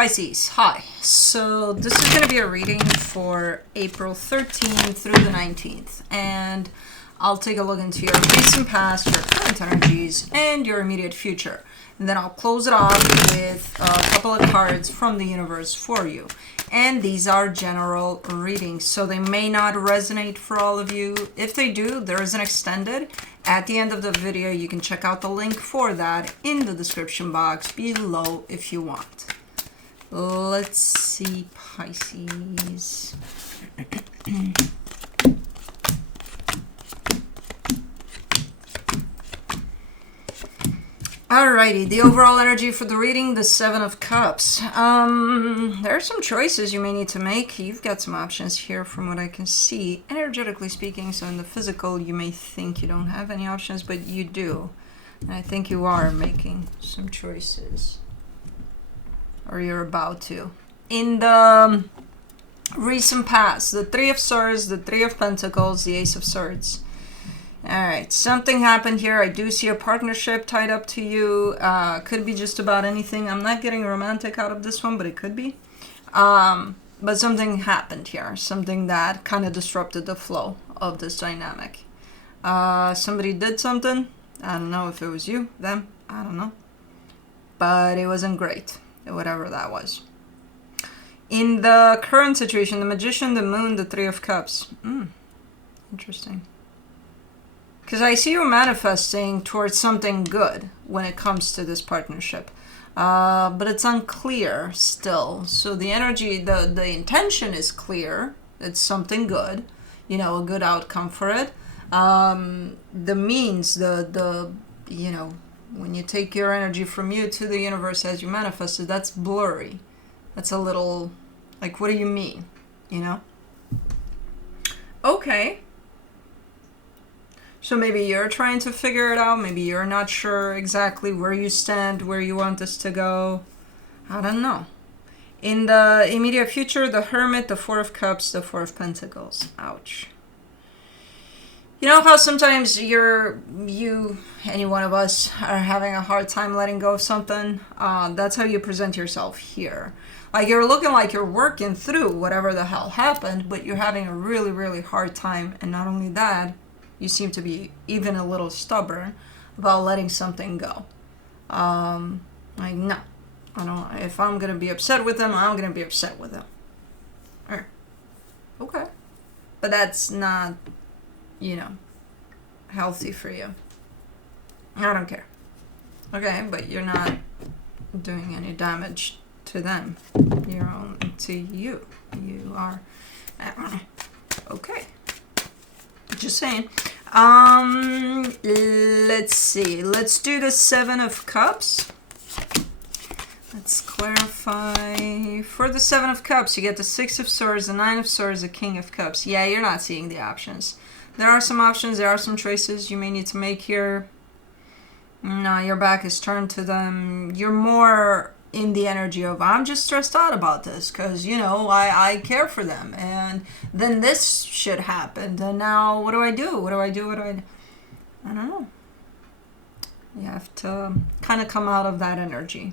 Pisces, hi. So this is going to be a reading for April 13th through the 19th. And I'll take a look into your recent past, your current energies, and your immediate future. And then I'll close it off with a couple of cards from the universe for you. And these are general readings, so they may not resonate for all of you. If they do, there is an extended. At the end of the video, you can check out the link for that in the description box below if you want. Let's see, Pisces. Alrighty, the overall energy for the reading, the Seven of Cups. There are some choices you may need to make. You've got some options here from what I can see, energetically speaking. So in the physical, you may think you don't have any options, but you do. And I think you are making some choices. Or you're about to. In the recent past, the Three of Swords, the Three of Pentacles, the Ace of Swords. Alright, something happened here. I do see a partnership tied up to you. Could be just about anything. I'm not getting romantic out of this one, but it could be. But something happened here. Something that kind of disrupted the flow of this dynamic. Somebody did something. I don't know if it was you, them. I don't know. But it wasn't great. Whatever that was. In the current situation, the Magician, the Moon, the Three of Cups. Interesting. Because I see you manifesting towards something good when it comes to this partnership. But it's unclear still. So the energy, the intention is clear. It's something good. You know, a good outcome for it. The means, you know, when you take your energy from you to the universe as you manifest it, that's blurry. That's a little, like, what do you mean? You know? Okay. So maybe you're trying to figure it out. Maybe you're not sure exactly where you stand, where you want this to go. I don't know. In the immediate future, the Hermit, the Four of Cups, the Four of Pentacles. Ouch. You know how sometimes any one of us are having a hard time letting go of something? That's how you present yourself here. Like you're looking like you're working through whatever the hell happened, but you're having a really, really hard time. And not only that, you seem to be even a little stubborn about letting something go. Like, no. I don't. If I'm going to be upset with them, I'm going to be upset with them. Okay. But that's not, you know, healthy for you. I don't care. Okay, but you're not doing any damage to them. You're only to you. You are. Okay. Just saying. Let's see. Let's do the Seven of Cups. Let's clarify. For the Seven of Cups, you get the Six of Swords, the Nine of Swords, the King of Cups. Yeah, you're not seeing the options. There are some options. There are some choices you may need to make here. No, your back is turned to them. You're more in the energy of, I'm just stressed out about this because, you know, I care for them. And then this shit happened. And now what do I do? What do I do? I don't know. You have to kind of come out of that energy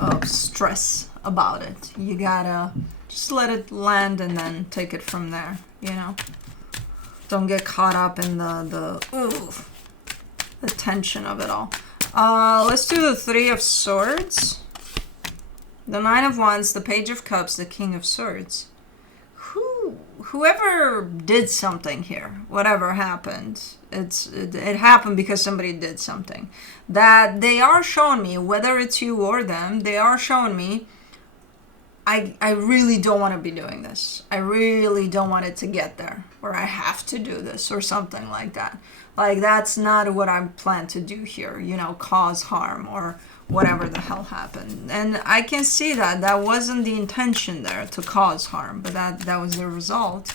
of stress about it. You gotta just let it land and then take it from there, you know? Don't get caught up in the tension of it all. Let's do the Three of Swords, the Nine of Wands, the Page of Cups, the King of Swords. Whoever did something here, whatever happened, it happened because somebody did something. That they are showing me, whether it's you or them, they are showing me, I really don't want to be doing this. I really don't want it to get there, or I have to do this, or something like that. Like, that's not what I plan to do here, you know, cause harm, or whatever the hell happened. And I can see that. That wasn't the intention there, to cause harm, but that was the result.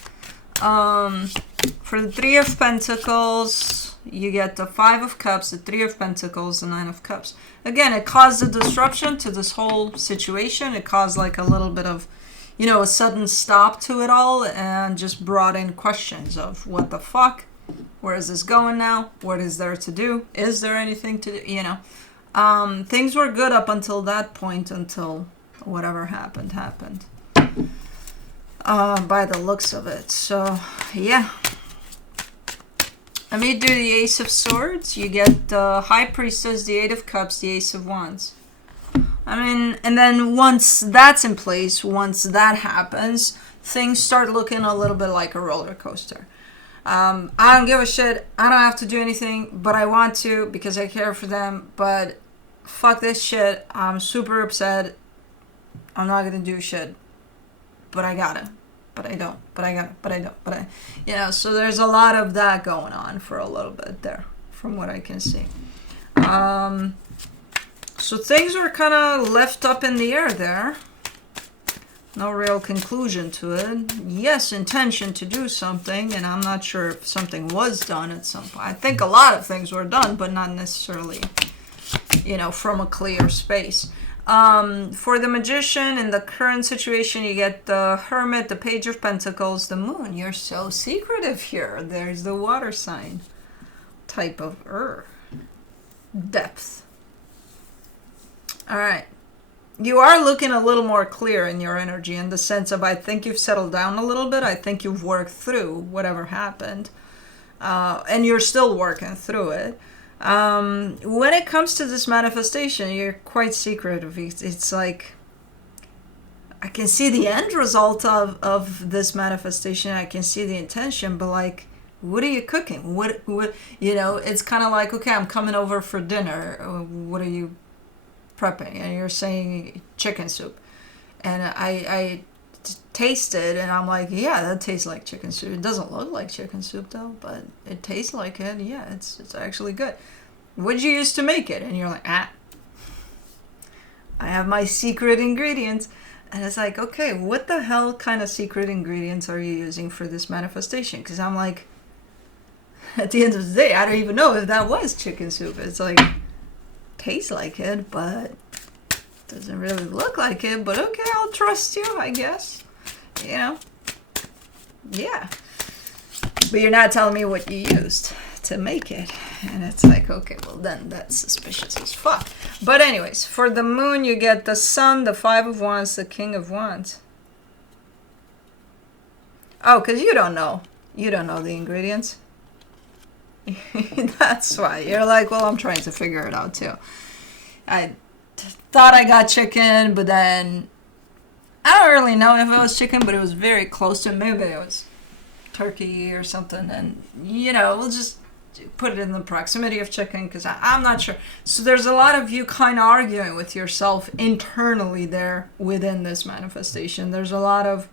For the Three of Pentacles, you get the Five of Cups, the Three of Pentacles, the Nine of Cups. Again, it caused a disruption to this whole situation. It caused like a little bit of, you know, a sudden stop to it all, and just brought in questions of what the fuck? Where is this going now? What is there to do? Is there anything to do? You know, things were good up until that point, until whatever happened, happened. By the looks of it. So, yeah. Let me do the Ace of Swords. You get the High Priestess, the Eight of Cups, the Ace of Wands. I mean, and then once that's in place, once that happens, things start looking a little bit like a roller coaster. I don't give a shit. I don't have to do anything, but I want to because I care for them. But fuck this shit. I'm super upset. I'm not gonna do shit. But I gotta. But I don't. But I gotta. But I don't. But I. You know, so there's a lot of that going on for a little bit there, from what I can see. So things were kind of left up in the air there. No real conclusion to it. Yes, intention to do something, and I'm not sure if something was done at some point. I think a lot of things were done, but not necessarily, you know, from a clear space. For the Magician, in the current situation, you get the Hermit, the Page of Pentacles, the Moon. You're so secretive here. There's the water sign type of depth. All right. You are looking a little more clear in your energy, in the sense of I think you've settled down a little bit. I think you've worked through whatever happened. And you're still working through it. When it comes to this manifestation, you're quite secretive. It's like, I can see the end result of this manifestation. I can see the intention, but like, what are you cooking? What you know, it's kind of like, okay, I'm coming over for dinner. What are you prepping? And you're saying chicken soup. And I tasted and I'm like, yeah, that tastes like chicken soup. It doesn't look like chicken soup though, but it tastes like it. Yeah, it's actually good. What'd you use to make it? And you're like, I have my secret ingredients. And it's like, okay, what the hell kind of secret ingredients are you using for this manifestation? Because I'm like, at the end of the day, I don't even know if that was chicken soup. It's like, tastes like it, but doesn't really look like it. But okay, I'll trust you, I guess. You know? Yeah. But you're not telling me what you used to make it. And it's like, okay, well then that's suspicious as fuck. But anyways, for the Moon, you get the Sun, the Five of Wands, the King of Wands. Oh, because you don't know. You don't know the ingredients. That's why. You're like, well, I'm trying to figure it out too. I thought I got chicken, but then I don't really know if it was chicken, but it was very close to it. Maybe it was turkey or something. And, you know, we'll just put it in the proximity of chicken because I'm not sure. So there's a lot of you kind of arguing with yourself internally there within this manifestation. There's a lot of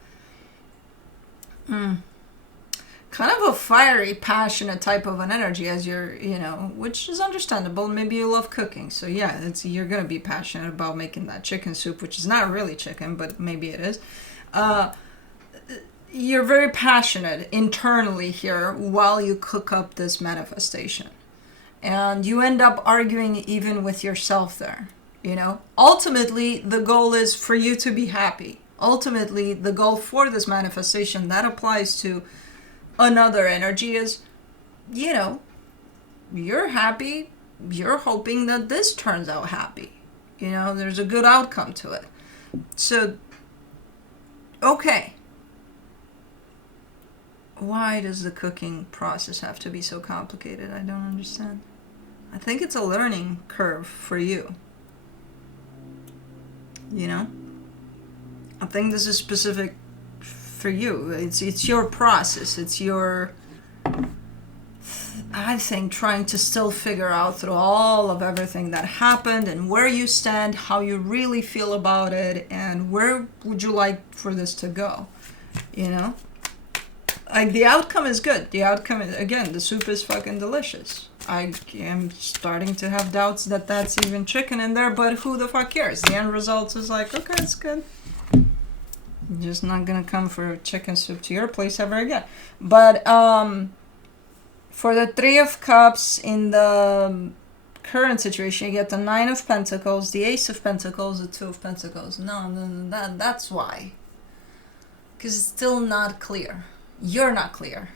kind of a fiery, passionate type of an energy as you're, you know, which is understandable. Maybe you love cooking. So yeah, you're going to be passionate about making that chicken soup, which is not really chicken, but maybe it is. You're very passionate internally here while you cook up this manifestation. And you end up arguing even with yourself there, you know. Ultimately, the goal is for you to be happy. Ultimately, the goal for this manifestation, that applies to another energy, is, you know, you're happy. You're hoping that this turns out happy. You know, there's a good outcome to it. So, okay. Why does the cooking process have to be so complicated? I don't understand. I think it's a learning curve for you. You know? I think this is specific for you. It's your process. It's your, I think, trying to still figure out through all of everything that happened and where you stand, how you really feel about it, and where would you like for this to go, you know? Like, the outcome is good. The outcome is, again, the soup is fucking delicious. I am starting to have doubts that that's even chicken in there, but who the fuck cares? The end result is like, okay, it's good. I'm just not gonna come for chicken soup to your place ever again. But for the Three of Cups, in the current situation, you get the Nine of Pentacles, the Ace of Pentacles, the Two of Pentacles. No, that's why. Because it's still not clear. You're not clear.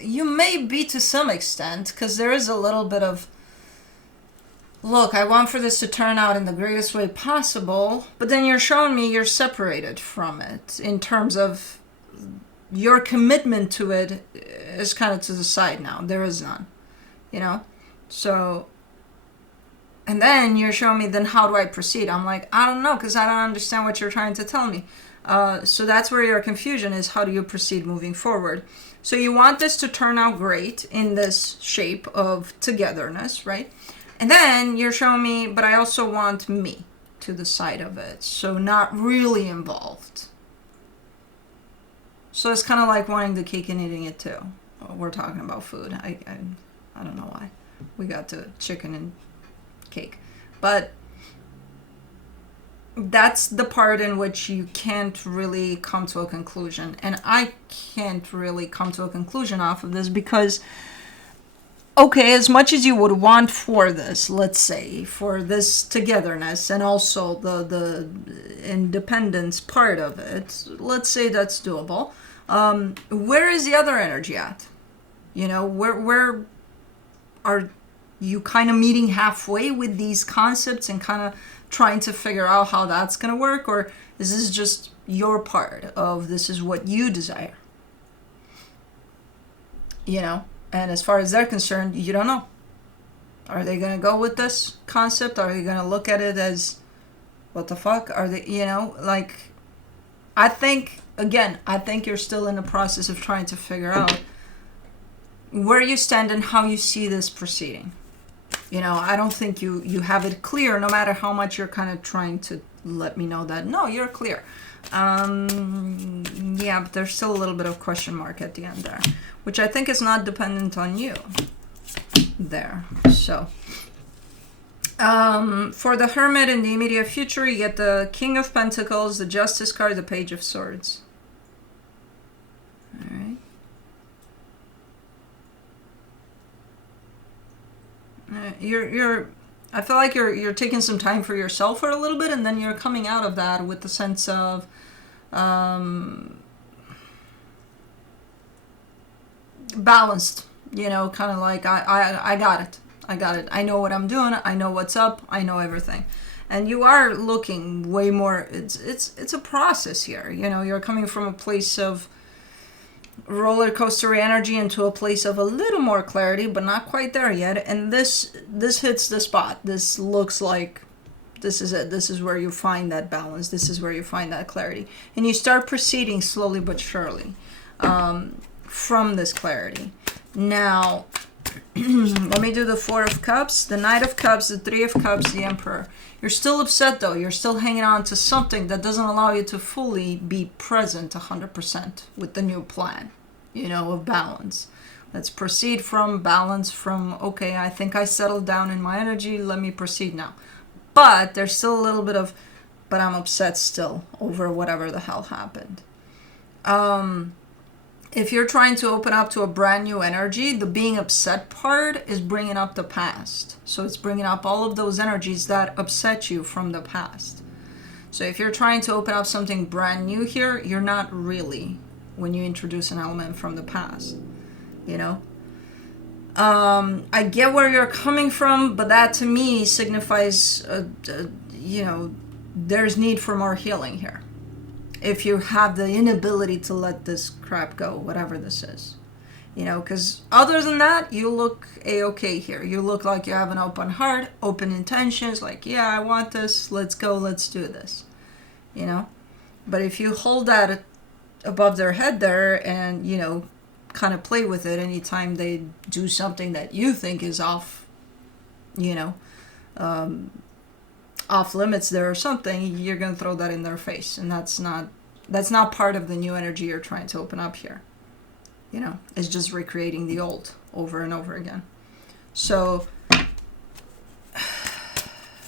You may be to some extent, because there is a little bit of look, I want for this to turn out in the greatest way possible, but then you're showing me you're separated from it in terms of your commitment to it is kind of to the side now. There is none, you know? So, and then you're showing me, then how do I proceed? I'm like, I don't know, because I don't understand what you're trying to tell me. So that's where your confusion is. How do you proceed moving forward? So you want this to turn out great in this shape of togetherness, right? And then you're showing me, but I also want me to the side of it. So not really involved. So it's kind of like wanting the cake and eating it too. We're talking about food. I don't know why we got to chicken and cake. But that's the part in which you can't really come to a conclusion. And I can't really come to a conclusion off of this because, okay, as much as you would want for this, let's say, for this togetherness and also the independence part of it, let's say that's doable. Where is the other energy at? You know, where are you kind of meeting halfway with these concepts and kind of trying to figure out how that's going to work? Or is this just your part of this is what you desire? You know, and as far as they're concerned, you don't know. Are they going to go with this concept? Are they going to look at it as, what the fuck? Are they, you know, like, I think you're still in the process of trying to figure out where you stand and how you see this proceeding. You know, I don't think you have it clear, no matter how much you're kind of trying to let me know that, no, you're clear. Yeah, but there's still a little bit of question mark at the end there, which I think is not dependent on you there. So, for the Hermit in the immediate future, you get the King of Pentacles, the Justice card, the Page of Swords. All right. I feel like you're taking some time for yourself for a little bit, and then you're coming out of that with the sense of balanced, you know, kind of like I got it. I know what I'm doing. I know what's up. I know everything. And you are looking way more, it's a process here. You know, you're coming from a place of roller coaster energy into a place of a little more clarity, but not quite there yet. And this hits the spot. This looks like this is it. This is where you find that balance. This is where you find that clarity. And you start proceeding slowly but surely from this clarity. Now, let me do the Four of Cups, the Knight of Cups, the Three of Cups, the Emperor. You're still upset though. You're still hanging on to something that doesn't allow you to fully be present 100% with the new plan, you know, of balance. Let's proceed from balance, from, okay, I think I settled down in my energy. Let me proceed now. But there's still a little bit of, but I'm upset still over whatever the hell happened. If you're trying to open up to a brand new energy, the being upset part is bringing up the past. So it's bringing up all of those energies that upset you from the past. So if you're trying to open up something brand new here, you're not really when you introduce an element from the past, you know? I get where you're coming from, but that to me signifies, you know, there's need for more healing here. If you have the inability to let this crap go, whatever this is, you know, because other than that, you look a-okay here. You look like you have an open heart, open intentions, like, yeah, I want this, let's go, let's do this, you know. But if you hold that above their head there and, you know, kind of play with it anytime they do something that you think is off, you know, off limits there or something, you're going to throw that in their face. And that's not part of the new energy you're trying to open up here. You know, it's just recreating the old over and over again. So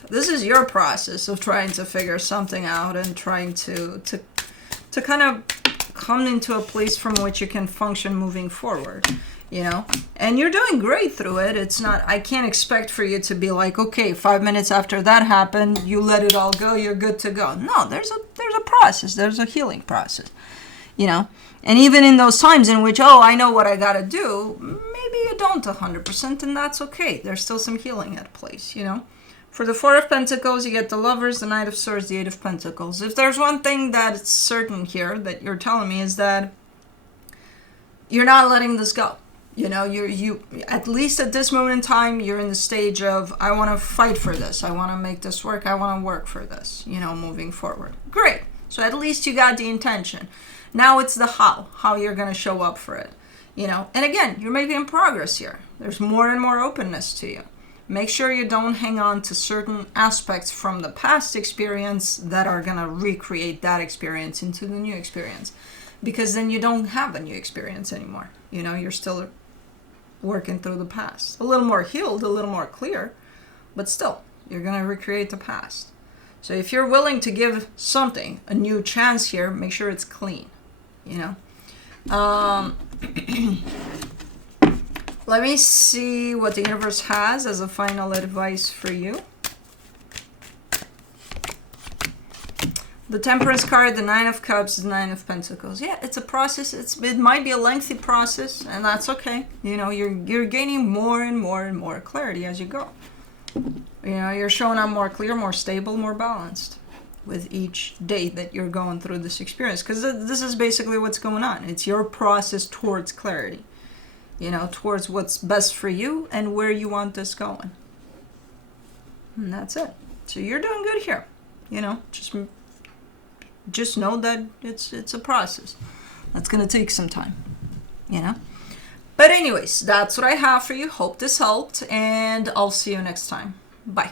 this is your process of trying to figure something out and trying to kind of come into a place from which you can function moving forward. You know, and you're doing great through it. It's not, I can't expect for you to be like, okay, 5 minutes after that happened, you let it all go, you're good to go. No, there's a process. There's a healing process, you know. And even in those times in which, oh, I know what I got to do, maybe you don't 100%, and that's okay. There's still some healing at place, you know. For the Four of Pentacles, you get the Lovers, the Knight of Swords, the Eight of Pentacles. If there's one thing that's certain here that you're telling me is that you're not letting this go. You know, you at least at this moment in time, you're in the stage of, I want to fight for this. I want to make this work. I want to work for this, you know, moving forward. Great. So at least you got the intention. Now it's the how you're going to show up for it, you know. And again, you're making progress here. There's more and more openness to you. Make sure you don't hang on to certain aspects from the past experience that are going to recreate that experience into the new experience. Because then you don't have a new experience anymore. You know, you're still working through the past. A little more healed, a little more clear, but still, you're going to recreate the past. So if you're willing to give something a new chance here, make sure it's clean, you know. Let me see what the universe has as a final advice for you. The Temperance card, the Nine of Cups, the Nine of Pentacles. Yeah, it's a process. It might be a lengthy process, and that's okay. You know, you're gaining more and more and more clarity as you go. You know, you're showing up more clear, more stable, more balanced with each day that you're going through this experience. Because this is basically what's going on. It's your process towards clarity. You know, towards what's best for you and where you want this going. And that's it. So you're doing good here. You know, just know that it's a process. That's going to take some time, you know. But anyways, that's what I have for you. Hope this helped, and I'll see you next time. Bye.